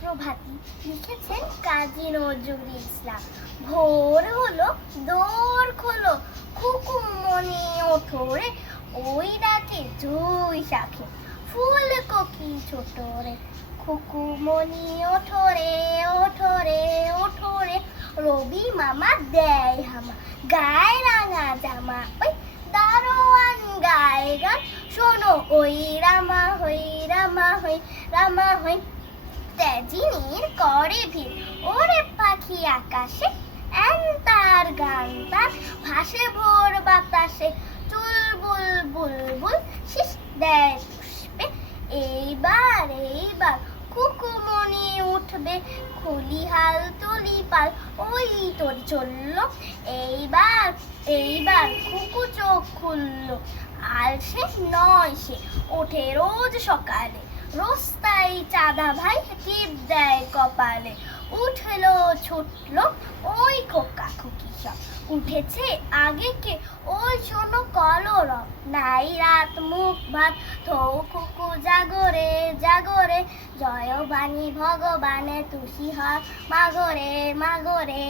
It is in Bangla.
প্রভাতী লিখেছেন কাজী নজরুল ইসলাম। ভোর হলো, দোর খোলো, খুকুমনি ওঠো রে, ওই ডাকে জুই শাখে ফুলকপি ছোট রে। খুকুমনি ওঠো রে, ওঠো রে, ওঠো রে, রবি মামা দেয় হামা, গায়ে রাঙা জামা, ওই দারোয়ান গায়ে গান, শোনো ওই রামা হই, রামা হই, রামা হই। তেজিনীর করে ভিড়, ওরে পাখি আকাশে, তার গান তার ভাসে ভোর বাতাসে, চুলবুল বুলবুল শিস দেয় পুষ্পে। এইবার এইবার খুকুমনি উঠবে, খুলি হাল তুলি পাল, ওই তোর চললো। এইবার এইবার খুকু চোখ খুললো, আলসে নয় সে, ওঠে রোজ সকালে, রোজ তাই চাঁদা ভাই টিপ দেয় কপালে। উঠলো ছুটলো ওই খোকা খুকি সব, উঠেছে আগে কে ওই শোনো কলরব, নাই রাত মুখ ভাত, থৌ খুকু জাগরে জাগরে, জয় বাণী ভগবানে তুষি হক মাগরে মাগরে।